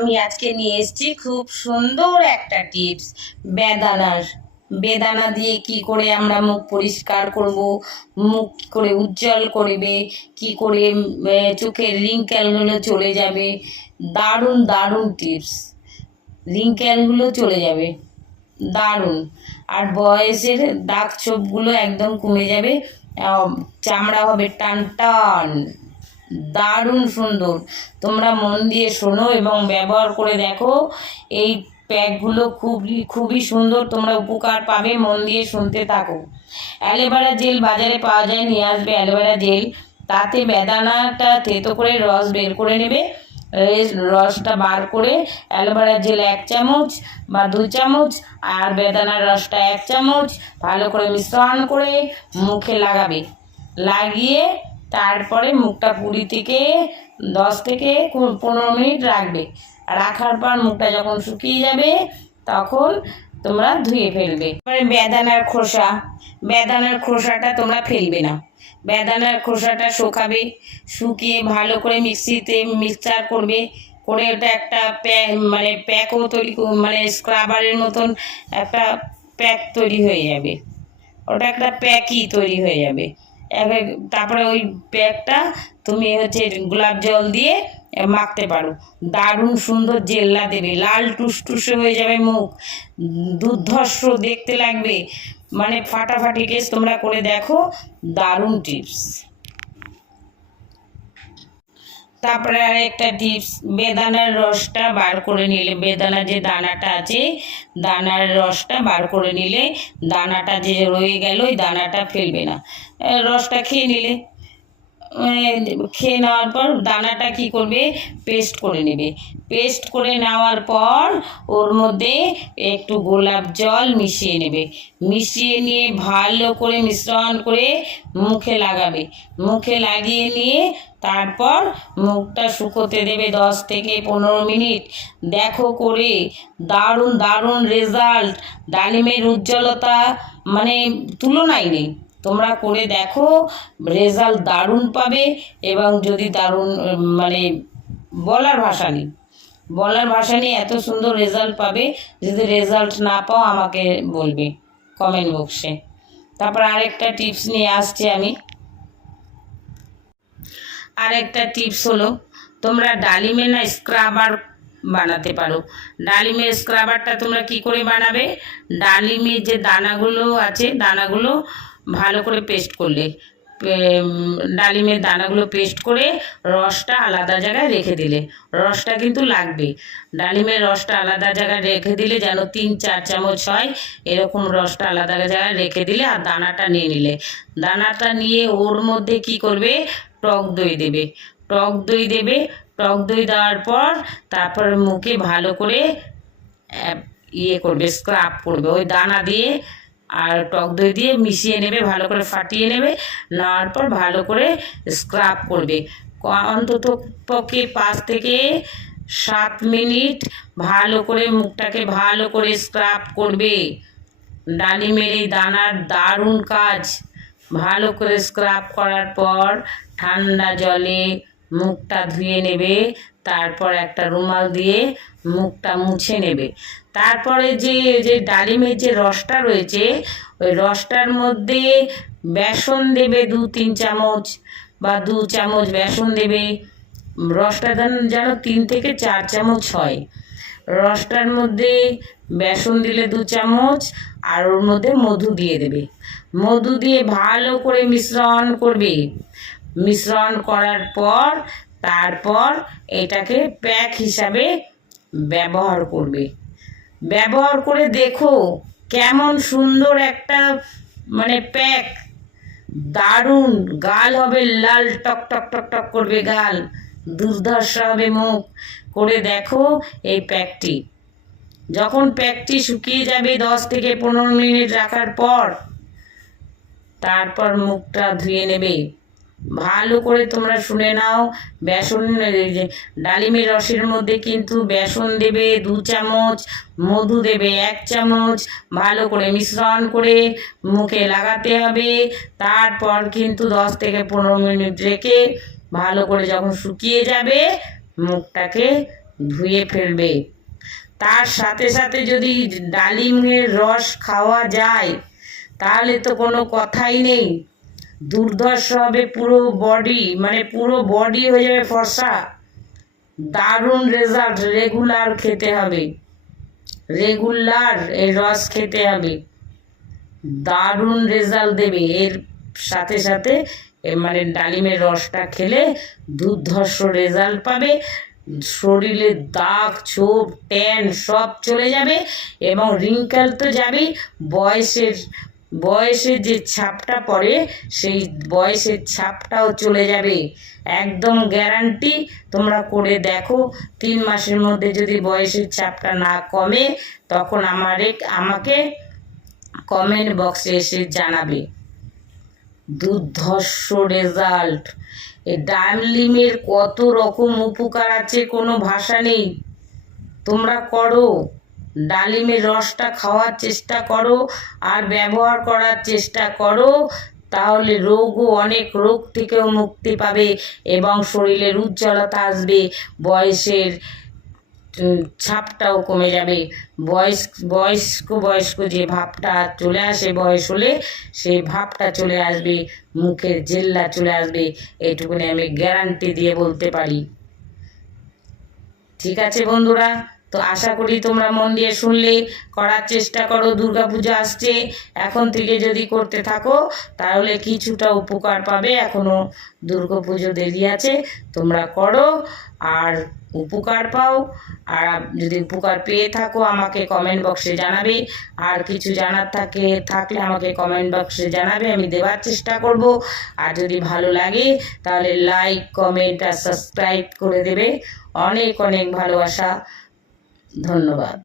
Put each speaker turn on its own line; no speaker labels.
আমি আজকে নিয়ে এসেছি খুব সুন্দর একটা টিপস। বেদানার, বেদানা দিয়ে কি করে আমরা মুখ পরিষ্কার করব, মুখ কি করে উজ্জ্বল করবে, কি করে চোখের রিঙ্কেলগুলো চলে যাবে। দারুণ দারুণ টিপস। রিঙ্কেলগুলো চলে যাবে। দারুণ। আর বয়সের দাগ ছোপগুলো একদম কমে যাবে। চামড়া হবে টান টান। দারুণ সুন্দর। তোমরা মন দিয়ে শোনো এবং ব্যবহার করে দেখো। এই প্যাকগুলো খুবই খুবই সুন্দর। তোমরা উপকার পাবে মন দিয়ে শুনতে থাকো। অ্যালোভেরা জেল বাজারে পাওয়া যায়, নিয়ে আসবে অ্যালোভেরা জেল। তাতে বেদানাটা থেতো করে রস বের করে নেবে। রসটা বার করে অ্যালোভেরা জেল এক চামচ বা দু চামচ আর বেদানার রসটা এক চামচ ভালো করে মিশ্রণ করে মুখে লাগাবে। লাগিয়ে তারপরে মুখটা কুড়ি থেকে দশ থেকে পনেরো মিনিট রাখবে। রাখার পর মুখটা যখন শুকিয়ে যাবে, তখন তোমরা ধুয়ে ফেলবে। এবারে বেদানার খোসা। বেদানার খোসাটা তোমরা ফেলবে না। বেদানার খোসাটা শুকাবে, শুকিয়ে ভালো করে মিক্সিতে মিক্সচার করবে। করে ওটা একটা প্যাক মানে প্যাকও তৈরি মানে স্ক্রাবারের মতন একটা প্যাক তৈরি হয়ে যাবে। ওটা একটা প্যাকই তৈরি হয়ে যাবে। তারপরে ওই প্যাকটা তুমি হচ্ছে গোলাপ জল দিয়ে মাখতে পারো। দারুণ সুন্দর জেল্লা দেবে, লাল টুসটুসে হয়ে যাবে মুখ। দুর্ধর্ষ দেখতে লাগবে। মানে ফাটাফাটি কেস তোমরা করে দেখো, দারুণ টিপস তারপরে আর একটা টিপস বেদানার রসটা বার করে নিলে, বেদানার যে দানাটা আছে, দানার রসটা বার করে নিলে, দানাটা যে রয়ে গেল, ওই দানাটা ফেলবে না। রসটা খেয়ে নিলে। খেয়ে নেওয়ার পর দানাটা কি করবে? পেস্ট করে নেবে। পেস্ট করে নেওয়ার পর ওর মধ্যে একটু গোলাপ জল মিশিয়ে নেবে। মিশিয়ে নিয়ে ভালো করে মিশ্রণ করে মুখে লাগাবে। মুখে লাগিয়ে নিয়ে তারপর মুখটা শুকোতে দেবে দশ থেকে পনেরো মিনিট। দেখো করে দারুণ দারুণ রেজাল্ট ডালিমের উজ্জ্বলতা মানে তুলনাই নেই। তোমরা করে দেখো রেজাল্ট দারুণ পাবে এবং যদি দারুণ মানে বলার ভাষা নেই। বলার ভাষা নেই এত সুন্দর রেজাল্ট পাবে, যদি রেজাল্ট না পাও আমাকে বলবে কমেন্ট বক্সে তারপর আরেকটা টিপস নিয়ে আসছি আমি। আরেকটা টিপস হলো, তোমরা ডালিমে না স্ক্রাবার বানাতে পারো। ডালিমের স্ক্রাবারটা তোমরা কি করে বানাবে? ডালিমের যে দানাগুলো আছে, দানাগুলো ভালো করে পেস্ট করলে। ডালিমের দানাগুলো পেস্ট করে রসটা আলাদা জায়গায় রেখে দিলে। রসটা কিন্তু লাগবে। ডালিমের রসটা আলাদা জায়গায় রেখে দিলে যেন তিন, চার চামচ হয়, এরকম রসটা আলাদা জায়গায় রেখে দিলে আর দানাটা নিয়ে নিলে। দানাটা নিয়ে ওর মধ্যে কি করবে? টক দই দেবে। টক দই দেবে। টক দই দেওয়ার পর তারপর মুখে ভালো করে ইয়ে করবে স্ক্রাব করবে। ওই দানা দিয়ে আর টক দই দিয়ে মিশিয়ে নেবে, ভালো করে ফাটিয়ে নেবে, নেওয়ার পর ভালো করে স্ক্রাব করবে। অন্তত পক্ষে পাঁচ থেকে সাত মিনিট ভালো করে মুখটাকে ভালো করে স্ক্রাব করবে। ডালিমের এই দানার দারুণ কাজ। ভালো করে স্ক্রাব করার পর ঠান্ডা জলে মুখটা ধুয়ে নেবে, তারপর একটা রুমাল দিয়ে মুখটা মুছে নেবে। তারপরে যে যে ডালিমের যে রসটা রয়েছে, ওই রসটার মধ্যে বেসন দেবে দু, তিন চামচ বা দু চামচ বেসন দেবে। রসটা যেন যেন তিন থেকে চার চামচ হয়। রসটার মধ্যে বেসন দিলে দু চামচ, আর ওর মধ্যে মধু দিয়ে দেবে। মধু দিয়ে ভালো করে মিশ্রণ করবে। মিশ্রণ করার পর তারপর এটাকে প্যাক হিসাবে ব্যবহার করবে। ব্যবহার করে দেখো কেমন সুন্দর একটা মানে প্যাক। দারুণ। গাল হবে লাল, টক টক টক টক করবে গাল। দুর্ধর্ষ হবে মুখ। করে দেখো এই প্যাকটি। যখন প্যাকটি শুকিয়ে যাবে দশ থেকে পনেরো মিনিট রাখার পর, তারপর মুখটা ধুয়ে নেবে। ভালো করে তোমরা শুনে নাও। বেসন ডালিমের রসের মধ্যে কিন্তু বেসন দেবে দু চামচ, মধু দেবে এক চামচ। ভালো করে মিশ্রণ করে মুখে লাগাতে হবে। তারপর কিন্তু দশ থেকে পনেরো মিনিট রেখে ভালো করে যখন শুকিয়ে যাবে, মুখটাকে ধুয়ে ফেলবে। তার সাথে সাথে যদি ডালিমের রস খাওয়া যায়, তাহলে তো কোনো কথাই নেই। দুর্ধর্ষ হবে পুরো বডি মানে পুরো বডি হয়ে যাবে ফর্সা। দারুণ রেজাল্ট রেগুলার খেতে হবে। রেগুলার এই রস খেতে হবে। দারুণ রেজাল্ট দেবে। এর সাথে সাথে মানে ডালিমের রসটা খেলে দুর্ধর্ষ রেজাল্ট পাবে। শরীরে দাগ, ছোপ ট্যান সব চলে যাবে এবং রিঙ্কেল তো যাবেই। বয়সের বয়সের যে ছাপটা পড়ে, সেই বয়সের ছাপটাও চলে যাবে। একদম গ্যারান্টি তোমরা করে দেখো। তিন মাসের মধ্যে যদি বয়সের ছাপটা না কমে, তখন আমারে, আমাকে কমেন্ট বক্সে এসে জানাবে। দুর্ধর্ষ রেজাল্ট এই ডালিমের কত রকম উপকার আছে, কোনো ভাষা নেই। তোমরা করো। ডালিমের রসটা খাওয়ার চেষ্টা করো আর ব্যবহার করার চেষ্টা করো, তাহলে রোগও অনেক রোগ থেকেও মুক্তি পাবে এবং শরীরের উজ্জ্বলতা আসবে। বয়সের ছাপটাও কমে যাবে। বয়স, বয়স্ক বয়স্ক যে ভাবটা চলে আসে, বয়স হলে সেই ভাবটা চলে আসবে, মুখের জেল্লা চলে আসবে। এইটুকুনি আমি গ্যারান্টি দিয়ে বলতে পারি। ঠিক আছে বন্ধুরা? তো আশা করি তোমরা মন দিয়ে শুনলে, করার চেষ্টা করো, দুর্গাপূজা আসছে। এখন থেকে যদি করতে থাকো, তাহলে কিছুটা উপকার পাবে। এখনও দুর্গাপুজো দেরি আছে, তোমরা করো, আর উপকার পাও। আর যদি উপকার পেয়ে থাকো, আমাকে কমেন্ট বক্সে জানাবে। আর কিছু জানার থাকে, থাকলে আমাকে কমেন্ট বক্সে জানাবে, আমি দেওয়ার চেষ্টা করব। আর যদি ভালো লাগে, তাহলে লাইক কমেন্ট আর সাবস্ক্রাইব করে দেবে। অনেক অনেক ভালোবাসা। ধন্যবাদ।